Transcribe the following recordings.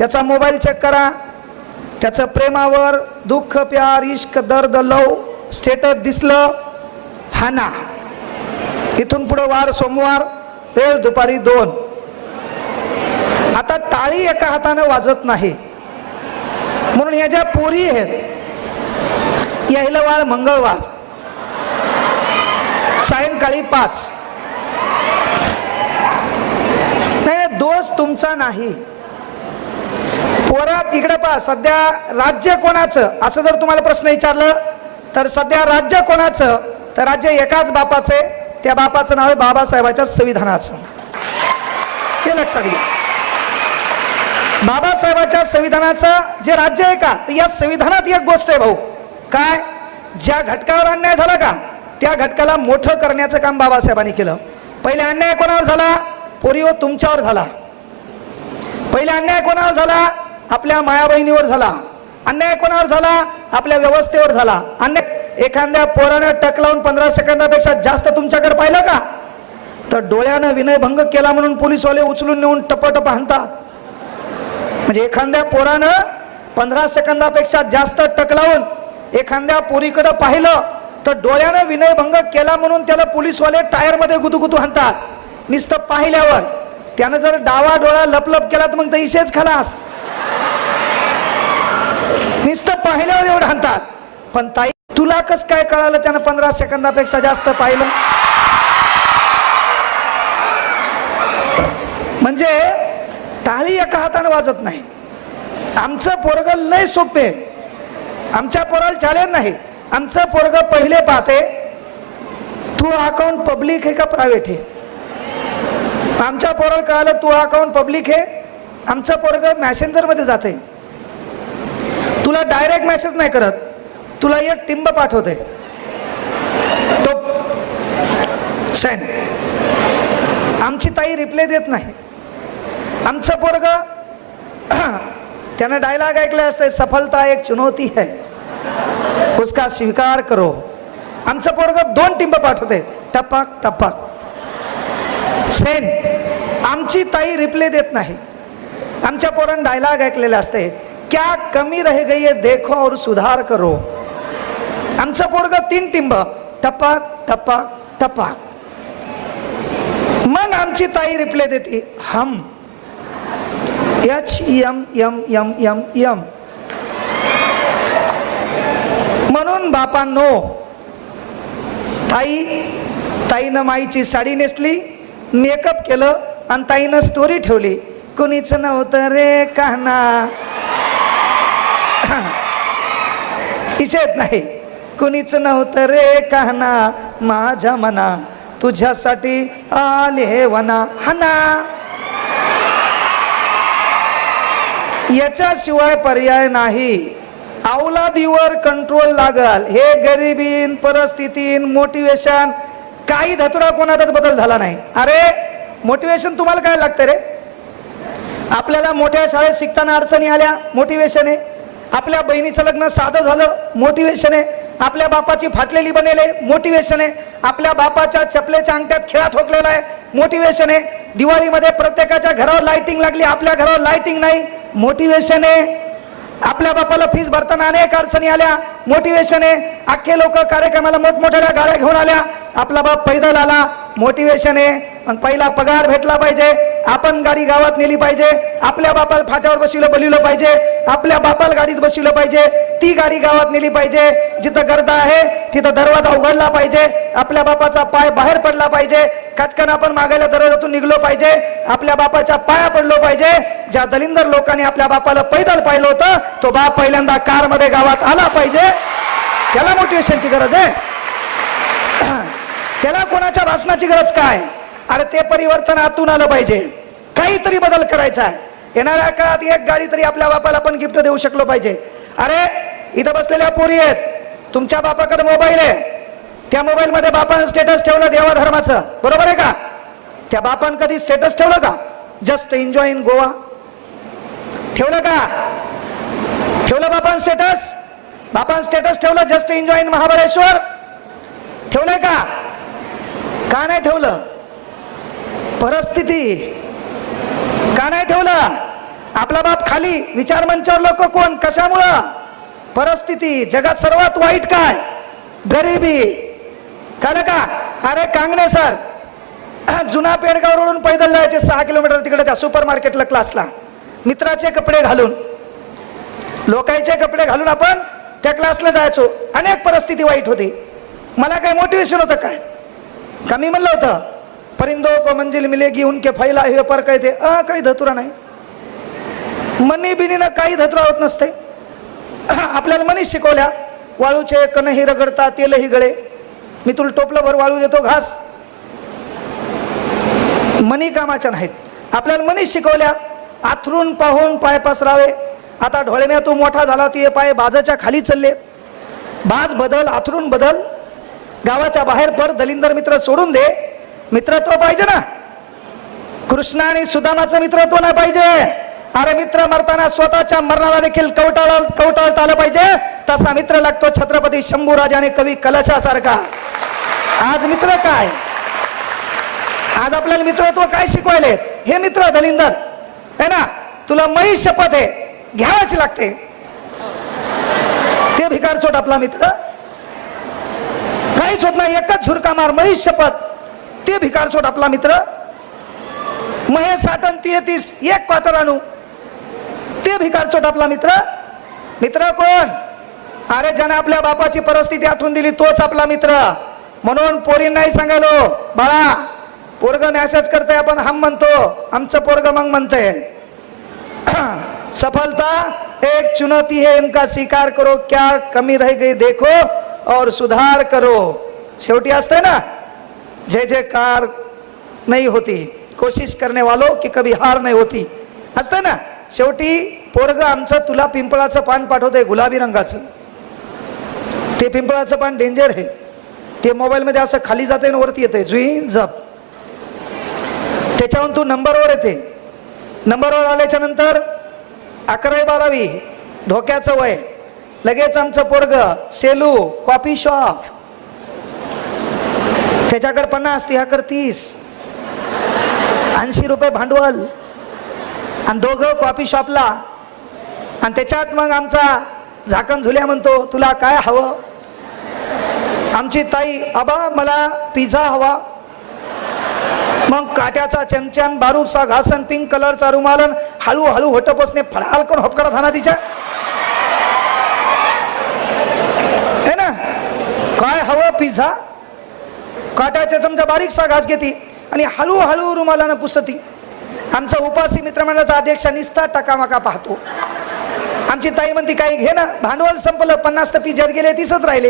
त्याचा mobile check करा, त्याचं प्रेमावर दुःख प्यार इश्क दर्द लव स्टेटस दिसलं हाना. इथून पुढे वार सोमवार, वेळ दुपारी 2. आता टाळी एका हाताने वाजत नाही म्हणून ह्या ज्या पोरी आहेत याहिलवाळ मंगळवार सायंकाळी 5. नाही, दोष तुमचा नाही. पोरात इकडे पहा, सध्या राज्य कोणाचं असं जर तुम्हाला प्रश्न विचारलं तर सध्या राज्य कोणाचं, तर राज्य एकाच बापाचं आहे. त्या बापाचं नाव आहे बाबासाहेबाच्या संविधानाचं. ते लक्षात घ्या. बाबासाहेबाच्या संविधानाचं जे राज्य आहे का, या संविधानात एक गोष्ट आहे भाऊ, काय, ज्या घटकावर अन्याय झाला का त्या घटकाला मोठं करण्याचं काम बाबासाहेबांनी केलं. पहिले अन्याय कोणावर झाला, पोरीओ तुमच्यावर झाला. पहिले अन्याय कोणावर झाला, आपल्या माया बहिणीवर झाला. अन्याय कोणावर झाला, आपल्या व्यवस्थेवर झाला. अन्याय एखाद्या पोराने टक लावून 15 सेकंदापेक्षा जास्त तुमच्याकडे पाहिलं का, तर डोळ्यानं विनयभंग केला म्हणून पोलीसवाले उचलून नेऊन टपटप हाणतात. म्हणजे एखाद्या पोरानं 15 सेकंदापेक्षा जास्त टक लावून एखाद्या पोरीकडे पाहिलं तर डोळ्यानं विनयभंग केला म्हणून त्याला पोलीसवाले टायरमध्ये गुदुगुदू हाणतात. नुसतं पाहिल्यावर. त्यानं जर डावा डोळा लपलप केला तर मग इसेच खलास. नुसतं पाहिल्यावर एवढं हाणतात. पण ताई तुला कस काय कळालं त्यानं 15 सेकंदापेक्षा जास्त पाहिलं. म्हणजे टाळी एका हाताने वाजत नाही. आमचं पोरग लय सोपे, आमच्या पोराला चॅलेंज नाही. आमचं पोरग पहिले पाहते तू अकाउंट पब्लिक आहे का प्रायव्हेट आहे. आमच्या पोराला कळालं तू अकाउंट पब्लिक आहे, आमचं पोरग मेसेंजर मध्ये जाते. तुला डायरेक्ट मेसेज नाही करत, तुला एक टिंब पाठवते, तो सेंड. आमची ताई रिप्लाय देत नाही. आमचं पोरग त्याने डायलॉग ऐकले असते, सफलता एक चुनौती है उसका स्वीकार करो. आमचं पोरग 2 टिंब पाठवते, टपक टपक सेंड. आमची ताई रिप्लाय देत नाही. आमच्या पोरानं डायलॉग ऐकलेले असते, क्या कमी रह गई है देखो और सुधार करो. आमचं पोरग 3 टिंब टपक टपक टपक. मग आमची ताई रिप्लाय देते हम HMMMM. म्हणून बापांनो, ताईनं माईची साडी नेसली, मेकअप केलं आणि ताईनं स्टोरी ठेवली, कुणीच नव्हतं रे काना. इसेत नाही, कुणीच नव्हतं रे काना माझ्या मना, तुझ्यासाठी आले वना हना. याच्याशिवाय पर्याय नाही. औलादीवर कंट्रोल लागल. हे गरिबीन परिस्थितीन मोटिवेशन काही धतुरा कोणातच बदल झाला नाही. अरे मोटिवेशन तुम्हाला काय लागतं रे. आपल्याला मोठ्या शाळेत शिकताना अडचणी आल्या, मोटिवेशन आहे. आपल्या बहिणीचं लग्न साधं झालं, मोटिवेशन आहे. आपल्या बापाची फाटलेली बनेले, मोटिवेशन आहे. आपल्या बापाच्या चपलेच्या अंगठ्यात खिळा ठोकलेला आहे, मोटिवेशन आहे. दिवाळीमध्ये प्रत्येकाच्या घरावर लाइटिंग लागली, आपल्या घरावर लाइटिंग नाही, मोटिवेशन आहे. आपल्या बापाला फीस भरताना अनेक अडचणी आल्या, मोटिवेशन आहे. अख्खे लोक कार्यक्रमाला मोठमोठ्या गाड्या घेऊन आल्या, आपला बाप पैदल आला, मोटिवेशन आहे. मग पहिला पगार भेटला पाहिजे, आपण गाडी गावात नेली पाहिजे, आपल्या बापाला फाट्यावर बसवलं पाहिजे, आपल्या बापाला गाडीत बसवलं पाहिजे, ती गाडी गावात नेली पाहिजे. जिथं गर्दा आहे तिथं दरवाजा उघडला पाहिजे, आपल्या बापाचा पाय बाहेर पडला पाहिजे, कचकन आपण मागायला दरवाजातून निघलो पाहिजे, आपल्या बापाच्या पाया पडलो पाहिजे. ज्या दलिंदर लोकांनी आपल्या बापाला पैदल पाहिलं होतं तो बाप पहिल्यांदा कार मध्ये गावात आला पाहिजे. त्याला मोटिवेशनची गरज आहे. त्याला कोणाच्या भाषणाची गरज काय. अरे ते परिवर्तन आतून आलं पाहिजे, काहीतरी बदल करायचा आहे. येणाऱ्या काळात एक गाडी तरी आपल्या बापाला पण गिफ्ट देऊ शकलो पाहिजे. अरे इथं बसलेल्या पोरी आहेत, तुमच्या बापाकडे मोबाईल आहे, त्या मोबाईल मध्ये बापानं स्टेटस ठेवलं देवा धर्माचं, बरोबर आहे का. त्या बापानं कधी स्टेटस ठेवलं का, जस्ट एन्जॉय इन गोवा ठेवलं का. ठेवलं बापानं स्टेटस. बापानं स्टेटस ठेवलं जस्ट एन्जॉय इन महाबळेश्वर ठेवलंय का. का नाही ठेवलं. परिस्थिती का नाही ठेवलं. आपला बाप खाली, विचार मंचावर लोक कोण, कशामुळं? परिस्थिती. जगात सर्वात वाईट काय? गरिबी. कळलं का? अरे कांगणे सर जुना पेडगाव रोडून पैदल जायचे 6 किलोमीटर तिकडे त्या सुपर मार्केटला क्लासला, मित्राचे कपडे घालून, लोकांचे कपडे घालून आपण त्या क्लासला जायचो. अनेक परिस्थिती वाईट होती. मला काय मोटिवेशन होतं काय? कमी म्हणलं होतं परिंदो को मंजिल मिलेगी उनके फैला हुए पर कहते काही धतुरा नाही. मनी बिनीनं काही धतुरा होत नसते. आपल्याला मनी शिकवल्या, वाळूचे कणही रगडता तेलही गळे, मी तुला टोपलं भर वाळू देतो घास. मनी कामाच्या नाहीत. आपल्याला मनी शिकवल्या, आथरून पाहून पाय पसरावे. आता ढोळम्या तू मोठा झाला, तू हे पाय बाजाच्या खाली चालले, बाज बदल, आथरून बदल, गावाच्या बाहेर पड, दलिंदर मित्र सोडून दे. मित्रत्व पाहिजे ना. कृष्ण आणि सुदामाचं मित्रत्व नाही पाहिजे. अरे मित्र मरताना स्वतःच्या मरणाला देखील कवटाळता आलं पाहिजे. तसा मित्र लागतो छत्रपती शंभूराज आणि कवी कलशासारखा. आज मित्र काय? आज आपल्याला मित्रत्व काय शिकवायले? हे मित्र दलिंदर है ना, तुला मै शपथ आहे, घ्यावाच लागते. ते भिकारचोट आपला मित्र काहीच होत नाही, एकच झुरका मार, मै शपथ. ते भिकारचोट आपला मित्र. महे 60 33 एक क्वार्टर आणू, ते भिकारचोट आपला मित्र. मित्र कोण? अरे ज्याने आपल्या बापाची परिस्थिती आठवून दिली तोच आपला मित्र. म्हणून पोरींनाही सांगायलो, बाळा पोरग मॅसेज करते, आपण हम म्हणतो, आमचं पोरग मग म्हणते. सफलता एक चुनौती है, इनका स्वीकार करो, क्या कमी रह गई देखो और सुधार करो. शेवटी असते ना, जय जयकार नहीं होती, कोशिश करने वालों की कभी हार नहीं होती. असते ना. शेवटी पोरग आमचं तुला पिंपळाचं पान पाठवतंय गुलाबी रंगाचं. ते पिंपळाचं पान डेंजर आहे. ते मोबाईल मध्ये असं खाली जाते आणि वरती येते, जुई जप. त्याच्याहून तू नंबरवर येते. नंबरवर आल्याच्या नंतर 11वी 12वी धोक्याचं वय. लगेच आमचं पोरग सेलू कॉफी शॉप, त्याच्याकडे 50, तुझ्याकडे 30, 80 रुपये भांडवल आणि दोघं कॉफी शॉपला. आणि त्याच्यात मग आमचा झाकण झुल्या म्हणतो, तुला काय हवं? आमची ताई, आबा मला पिझ्झा हवा. मग काट्याचा चमच्यान, बारूकचा घासन, पिंक कलरचा रुमालन, हळूहळू होटपसने फळाल करून हपकडा थाना तिच्या है ना. काय हवं? पिझ्झा. काट्याचा चमचा बारीकसा घास घेती आणि हळूहळू रुमालानं पुसती. आमचा उपासी मित्रमंडळाचा अध्यक्ष निस्ता टकामका पाहतो. आमची ताई म्हणती, काही घे ना, भांडवल संपलं, 50 तर पिझ्झ्यात गेले, 30च राहिले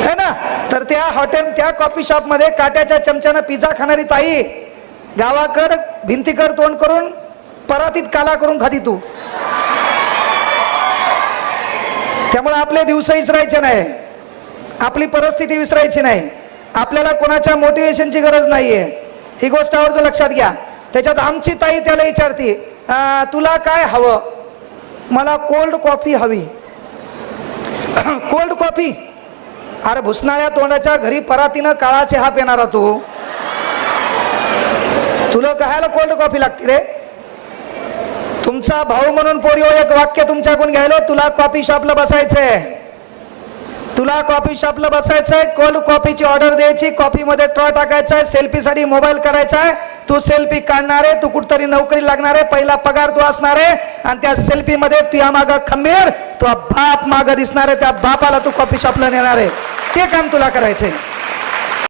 है ना. तर त्या हॉटेल, त्या कॉफी शॉप मध्ये काट्याच्या चमच्यानं पिझ्झा खाणारी ताई गावाकड भिंतीकड तोंड करून परातीत काला करून खाती तू. त्यामुळे आपले दिवस विसरायचे नाही, आपली परिस्थिती विसरायची नाही. आपल्याला कोणाच्या मोटिवेशनची गरज नाहीये, ही गोष्ट आवर्जून लक्षात घ्या. त्याच्यात आमची ताई त्याला विचारते, तुला काय हवं? मला कोल्ड कॉफी हवी. Cold coffee? अरे भुसनाळ्या तोंडाच्या घरी परातीनं काळा चहा पिणारा तू, तुला कहायला कोल्ड कॉफी लागते रे? तुमचा भाऊ म्हणून पोरी एक वाक्य तुमच्याकडून घ्यायलो, तुला कॉफी शॉपला बसायचंय, तुला कॉफी शॉपला बसायचंय, कोल्ड कॉफीची ऑर्डर द्यायची, कॉफी मध्ये ट्रॉ टाकायचा आहे, सेल्फी साठी मोबाईल करायचा आहे, तू सेल्फी काढणार आहे, तू कुठतरी नोकरी लागणार आहे, पहिला पगार तू असणार आहे, आणि त्या सेल्फी मध्ये तुझ्या माग खंबीर तो बाप माग दिसणार आहे, त्या बापाला तू कॉफी शॉपला नेणार आहे. ते काम तुला करायचंय.